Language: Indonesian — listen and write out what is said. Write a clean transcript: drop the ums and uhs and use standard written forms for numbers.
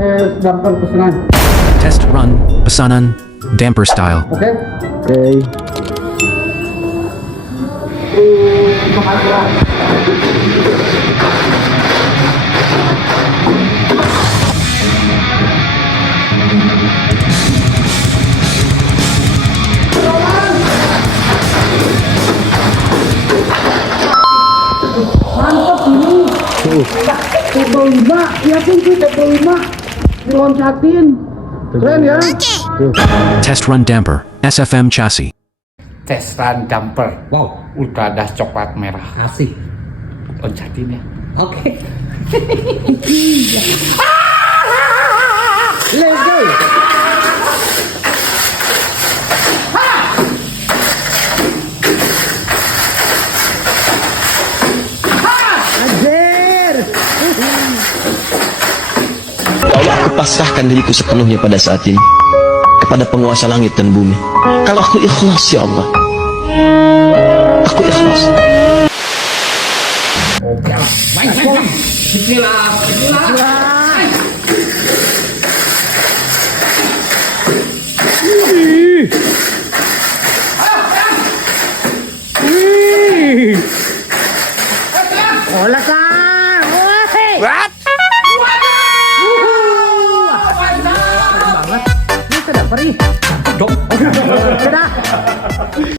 Damper pesanan. Test run, pesanan, damper style. Oke. Mantap ini. Turbo 5, iya pun tuh turbo 5 diloncatin. Keren ya. Test run damper, SFM chassis. Tes run damper Wow, ultra das coklat merah, asik. loncatin ya. Oke. Let's go. Anjir. Ya Allah, aku pasrahkan diriku sepenuhnya pada saat ini kepada penguasa langit dan bumi. Kalau aku ikhlas, ya Allah, aku ikhlas. Hola Kang. Woi. What? Banget. Ini sudah perih. Dong. Sudah.